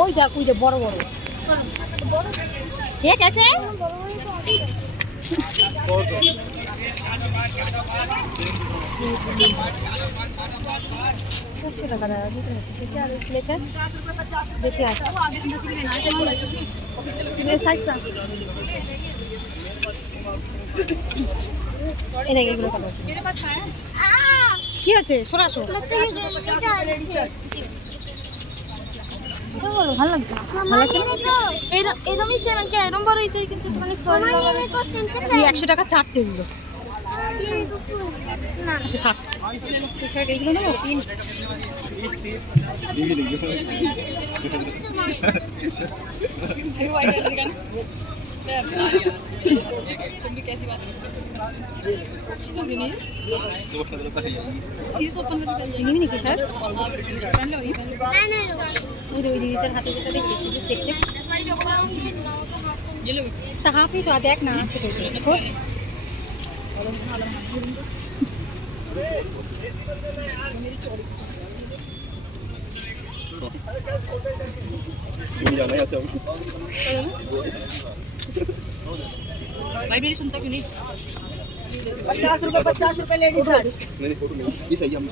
ওই দেখ ওই দেখ বড় বড় ঠিক আছে। 100 টাকা দাদা দেখে আর প্লেটার দেখে আসো এই দেখ এগুলো ভালো আছে। কি হচ্ছে সরাসো ভালো লাগছে এরমই চাই মানে এরম বড় হয়েছে কিন্তু মানে 100 টাকা চারটে এগুলো থাক এগুলো নেবো নাকি স্যার হাতে যেটা দেখছিস চেক চেক তা হাফই তো দেখ না আছে भाई मेरी सुनता क्यों नहीं 50 रुपए लेडीज है ये सही हम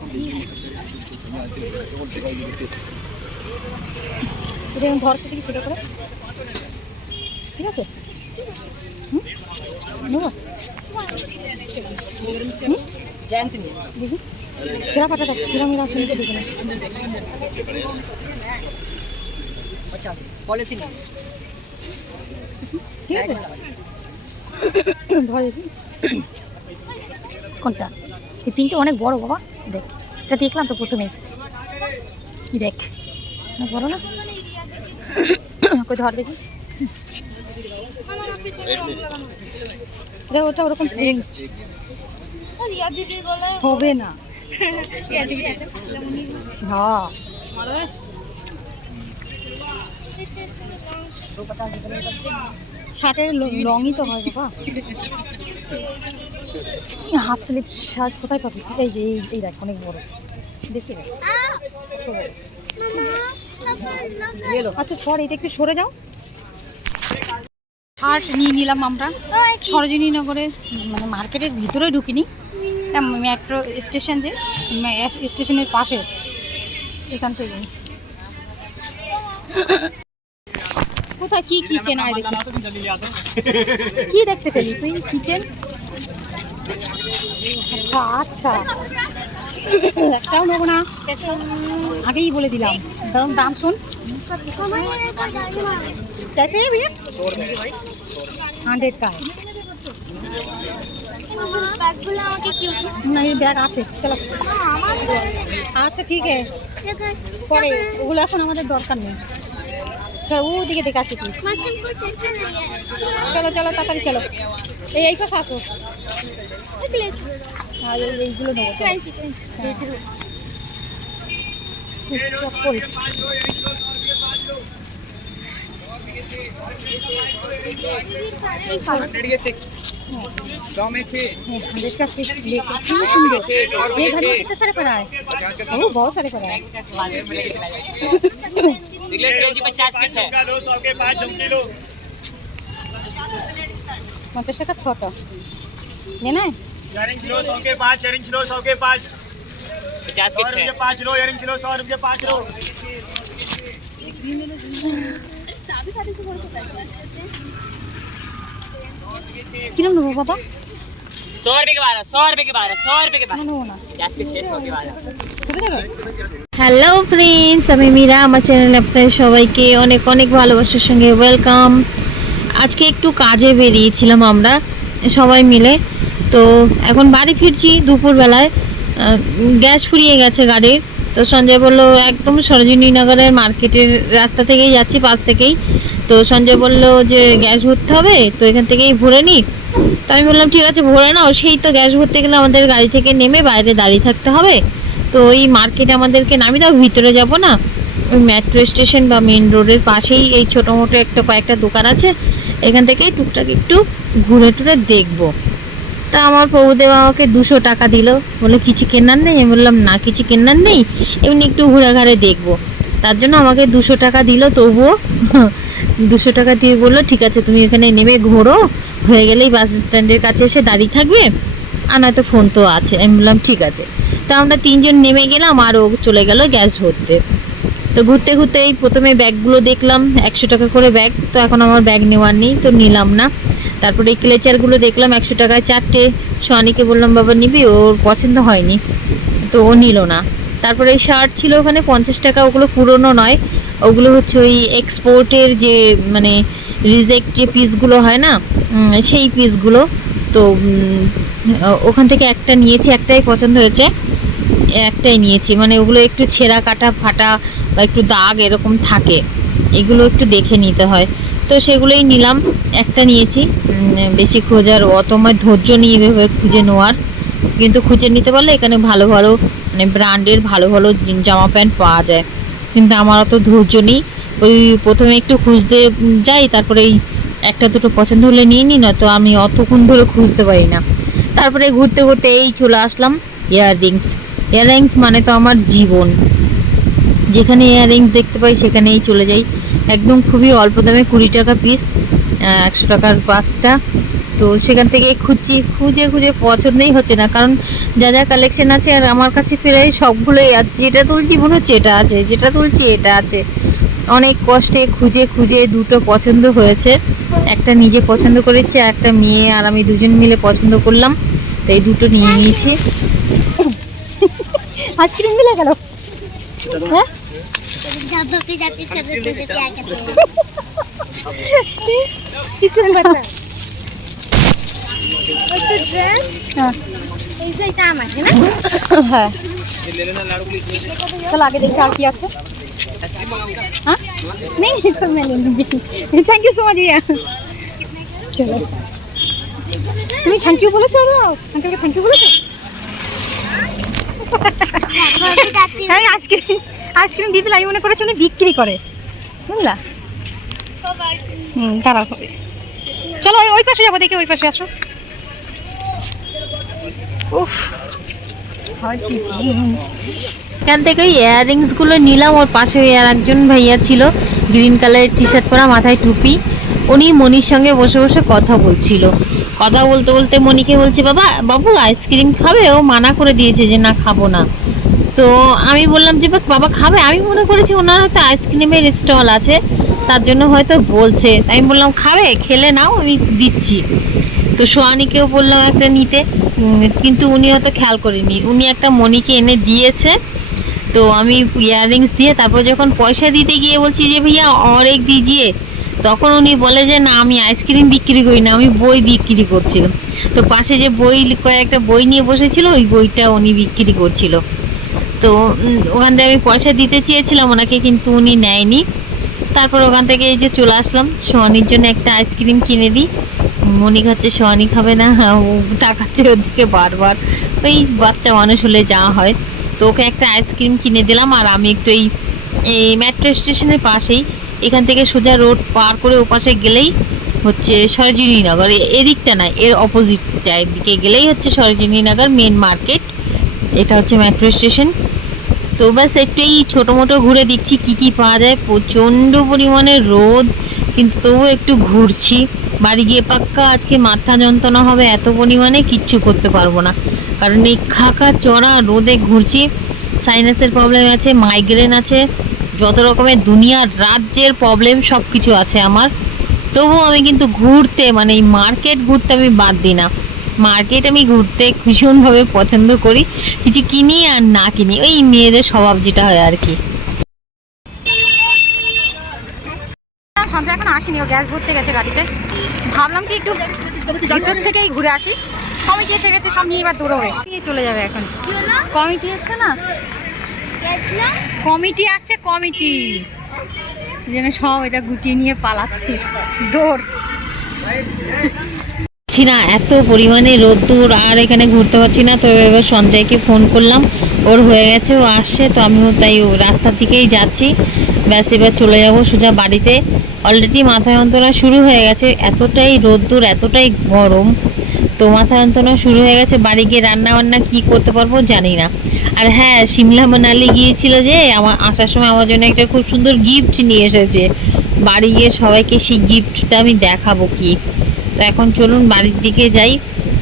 দেখুন ধর থেকে সেটা করে ঠিক আছে নেবো जेंट्स नहीं দেখি সেরা পাটা দেখ সেরা মেরা আছে নাকি দেখে না 50 पॉलिथीन ঠিক আছে ধর দেখি কোনটা এই তিনটে অনেক বড় বাবা দেখ এটা দেখলাম তো প্রথমে দেখ অনেক বড় না কই ধর দেখি ওটা ওরকম হবে না হ্যাঁ শার্টের লংই তো হয় বাবা হাফ স্লিভ শার্ট কোথায় পাবি এই যে এই দেখ অনেক বড় দেখি আচ্ছা সর এটা একটু সরে যাও শার্ট নিয়ে নিলাম আমরা সরোজিনীনগরের মানে মার্কেটের ভিতরে ঢুকিনি মেট্রো স্টেশন যে স্টেশনের পাশে এখান থেকে কোথায় কি কি চেন আয় দেখি কি দেখতে পেলি তুই কিচেন আচ্ছা একটাও নেবো না আগেই বলে দিলাম দাম শোন कैसे है भैया 100 का है नहीं बैग আছে চলো আচ্ছা ঠিক আছে পরে ওগুলো এখন আমাদের দরকার নেই চলো ওদিকে দেখে আসি কি চলো চলো তাড়াতাড়ি চলো এই পাশে আসো আর এইগুলো নেবো চপ্পল कितने सारे पड़ा है बहुत सारे पड़ा है 50 টাকা 6টা लेना है 100 के 5 इयरिंग लो 100 के 5 50 के 6 5 लो इयरिंग लो 100 रुपए 5 लो कितना लो बाबा 100 रुपए के 12 100 रुपए के 12 100 रुपए के 12 50 के 6 100 के 12 হ্যালো ফ্রেন্ডস আমি মীরা আমার চ্যানেলে আপনাদের সবাইকে অনেক অনেক ভালোবাসার সঙ্গে ওয়েলকাম। আজকে একটু কাজে বেরিয়েছিলাম আমরা সবাই মিলে, তো এখন বাড়ি ফিরছি দুপুরবেলায়। গ্যাস ফুরিয়ে গেছে গাড়ির, তো সঞ্জয় বললো একদম সরোজিনীনগরের মার্কেটের রাস্তা থেকেই যাচ্ছি, পাশ থেকেই। তো সঞ্জয় বললো যে গ্যাস ভরতে হবে, তো এখান থেকেই ভরে নিই। তো আমি বললাম ঠিক আছে ভরে নাও। সেই তো গ্যাস ভরতে গেলে আমাদের গাড়ি থেকে নেমে বাইরে দাঁড়িয়ে থাকতে হবে। তো ওই মার্কেটে আমাদেরকে নামিয়ে দাও, ভিতরে যাব না, ওই মেট্রো স্টেশন বা মেন রোডের পাশেই এই ছোটো মোটো কয়েকটা দোকান আছে, এখান থেকেই টুকটাক একটু ঘুরে টুরে দেখবো। তা আমার প্রভুদেব আমাকে 200 টাকা দিল, বলে কিছু কেনার নেই। আমি বললাম না কিছু কেনার নেই, এমনি একটু ঘুরে ঘাড়ে দেখবো। তার জন্য আমাকে 200 টাকা দিল, তবুও 200 টাকা দিয়ে বললো ঠিক আছে তুমি এখানে নেমে ঘোরো, হয়ে গেলেই বাস স্ট্যান্ডের কাছে এসে দাঁড়িয়ে থাকবে, আর নয়তো ফোন তো আছে। আমি বললাম ঠিক আছে। তো আমরা 3 জন নেমে গেলাম, আর ও চলে গেল গ্যাস ভরতে। তো ঘুরতে ঘুরতে এই প্রথমে ব্যাগগুলো দেখলাম, 100 টাকা করে ব্যাগ, তো এখন আমার ব্যাগ নেওয়ার নেই, তো নিলাম না। তারপরে এই ক্লেচারগুলো দেখলাম 100 টাকায় 4টে। সোয়ানিকে বললাম বাবা নিবি, ওর পছন্দ হয়নি, তো ও নিল না। তারপরে এই শার্ট ছিল ওখানে 50 টাকা, ওগুলো পুরনো নয়, ওগুলো হচ্ছে ওই এক্সপোর্টের যে মানে রিজেক্ট যে পিসগুলো হয় না, সেই পিসগুলো। তো ওখান থেকে একটা নিয়েছি, একটাই পছন্দ হয়েছে, একটাই নিয়েছি। মানে ওগুলো একটু ছেঁড়া কাটা ফাটা বা একটু দাগ এরকম থাকে, এগুলো একটু দেখে নিতে হয়, তো সেগুলোই নিলাম। একটা নিয়েছি, বেশি খোঁজার অত আমার ধৈর্য নিয়ে এভাবে খুঁজে নেওয়ার, কিন্তু খুঁজে নিতে পারলে এখানে ভালো ভালো মানে ব্র্যান্ডের ভালো ভালো জামা প্যান্ট পাওয়া যায়, কিন্তু আমার অত ধৈর্য নেই। ওই প্রথমে একটু খুঁজতে যাই, তারপরে এই একটা দুটো পছন্দ হলে নিয়ে নিই, নয়তো আমি অতক্ষণ ধরে খুঁজতে পারি না। তারপরে ঘুরতে ঘুরতে এই চলে আসলাম ইয়াররিংস মানে তো আমার জীবন, যেখানে ইয়াররিংস দেখতে পাই সেখানেই চলে যাই। একদম খুবই অল্প দামে 20 টাকা পিস, 100 টাকার 5টা। তো সেখান থেকে খুঁজছি, খুঁজে খুঁজে পছন্দই হচ্ছে না, কারণ যা যা কালেকশন আছে আর আমার কাছে প্রায় সবগুলোই আছে। যেটা তুলছি মনে হচ্ছে এটা আছে, যেটা তুলছি এটা আছে। অনেক কষ্টে খুঁজে খুঁজে দুটো পছন্দ হয়েছে, একটা নিজে পছন্দ করেছি, আর একটা মেয়ে আর আমি দুজন মিলে পছন্দ করলাম, তো এই দুটো নিয়ে নিয়েছি। আইসক্রিম মিলে গেল। হ্যাঁ হ্যাঁ, চলো আগে দেখি আর কি আছে। हाँ नहीं तो मैं ले लूँगी। थैंक यू सो मच भैया। चलो তুমি থ্যাংক ইউ বলেছো? আঙ্কেলকে থ্যাংক ইউ বলেছো? আমি আইসক্রিম দিতে আমি মনে করেছি উনি বিক্রি করে, বুঝলা? দাঁড়াও, চলো ওই পাশে যাবো, দেখি ওই পাশে আসো। উফ এখান থেকে ওই ইয়াররিংসগুলো নিলাম। ওর পাশে আর একজন ভাইয়া ছিল, গ্রিন কালারের টি শার্ট পরা, মাথায় টুপি। উনি মনির সঙ্গে বসে বসে কথা বলছিল। কথা বলতে বলতে মনিকে বলছে বাবু আইসক্রিম খাবে? ও মানা করে দিয়েছে যে না খাবো না। তো আমি বললাম যে বাবা খাবে, আমি মনে করেছি ওনার হয়তো আইসক্রিমের স্টল আছে, তার জন্য হয়তো বলছে। তাই আমি বললাম খাবে, খেলে নাও আমি দিচ্ছি। তো সোয়ানিকেও বললাম একটা নিতে, কিন্তু উনি হয়তো খেয়াল করেনি, উনি একটা মনিকে এনে দিয়েছে। তো আমি ইয়াররিংস দিয়ে তারপর যখন পয়সা দিতে গিয়ে বলছি যে ভাইয়া और एक दीजिए, তখন উনি বলে যে না আমি আইসক্রিম বিক্রি করি না, আমি বই বিক্রি করছিলাম। তো পাশে যে কয়েকটা বই নিয়ে বসেছিল, ওই বইটা উনি বিক্রি করছিল। তো ওখান থেকে আমি পয়সা দিতে চেয়েছিলাম ওনাকে, কিন্তু উনি নেয়নি। তারপর ওখান থেকে এই যে চলে আসলাম, সোয়ানির জন্য একটা আইসক্রিম কিনে দিই। মনি খাচ্ছে, সোয়ানি খাবে না, ও তাকাচ্ছে ওদিকে বারবার। ওই বাচ্চা মানুষ হলে যা হয়। তো ওকে একটা আইসক্রিম কিনে দিলাম, আর আমি একটু এই মেট্রো স্টেশনের পাশেই, এখান থেকে সোজা রোড পার করে ওপাশে গেলেই হচ্ছে সরোজিনী নগর, এদিকটা না এর অপোজিট দিকে গেলেই হচ্ছে সরোজিনী নগর মেন মার্কেট। এটা হচ্ছে মেট্রো স্টেশন। তো ব্যাস একটু এই ছোটো মোটো ঘুরে দেখছি কী কী পাওয়া যায়। প্রচণ্ড পরিমাণে রোদ, কিন্তু তবুও একটু ঘুরছি। বাড়ি গিয়ে পাক্কা আজকে মাথা যন্ত্রণা হবে, এত পরিমাণে কিচ্ছু করতে পারবো না, কারণ এই খাকা চড়া রোদে ঘুরছি। সাইনাসের প্রবলেম আছে, মাইগ্রেন আছে, যত রকমের দুনিয়ার রাজ্যের প্রবলেম সব কিছু আছে আমার। তবুও আমি কিন্তু ঘুরতে মানে এই মার্কেট ঘুরতে আমি বাদ দিই না। মার্কেট আমি ঘুরতে ভীষণভাবে পছন্দ করি, কিছু কিনি আর না কিনি, ওই মেয়েদের স্বভাব যেটা হয় আর কি। সঞ্জয় এখন আসেনি, ও গ্যাস ভরতে গেছে গাড়িতে। ভাবলাম কি একটু ভিতর থেকেই ঘুরে আসি। কমিটি এসে গেছে, সব নিয়ে এবার দৌড়বে, নিয়ে চলে যাবে এখন। কমিটি এসছে না, কমিটি আসছে, কমিটি যেন সব এটা গুটিয়ে নিয়ে পালাচ্ছে, দৌড়। না এত পরিমাণে রোদ্দুর, আর এখানে ঘুরতে পারছি না। তো এবার সঞ্জয়কে ফোন করলাম, ওর হয়ে গেছে, ও আসছে। তো আমিও তাই রাস্তার দিকেই যাচ্ছি। ব্যাস এবার চলে যাব সোজা বাড়িতে। অলরেডি মাথা যন্ত্রণা শুরু হয়ে গেছে, এতটাই রোদ্দুর, এতটাই গরম। তো মাথা যন্ত্রণা শুরু হয়ে গেছে, বাড়ি গিয়ে রান্না বান্না কী করতে পারবো জানি না। আর হ্যাঁ, সিমলা মানালি গিয়েছিল যে, আমার আসার সময় আমার জন্য একটা খুব সুন্দর গিফট নিয়ে এসেছে। বাড়ি গিয়ে সবাইকে সেই গিফটটা আমি দেখাবো কি। তো এখন চলুন বাড়ির দিকে যাই।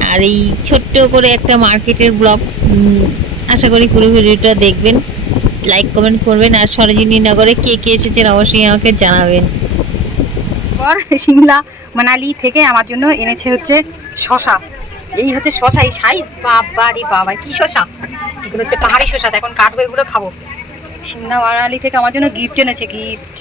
আর এই ছোট্ট করে একটা মার্কেটের ব্লগ, আশা করি পুরো ভিডিওটা দেখবেন, লাইক কমেন্ট করবেন। আর সরোজিনী নগরে কে কে এসেছেন অবশ্যই আমাকে জানাবেন। পর সিমলা মানালি থেকে আমার জন্য এনেছে হচ্ছে শশা। এই হচ্ছে শশা, এই সাইজ, বাবা রে বাবা কি শশা! এগুলো হচ্ছে পাহাড়ি শশা, এখন কাটবো, এগুলো খাবো। সিমলা মানালি থেকে আমার জন্য গিফট এনেছে, গিফট।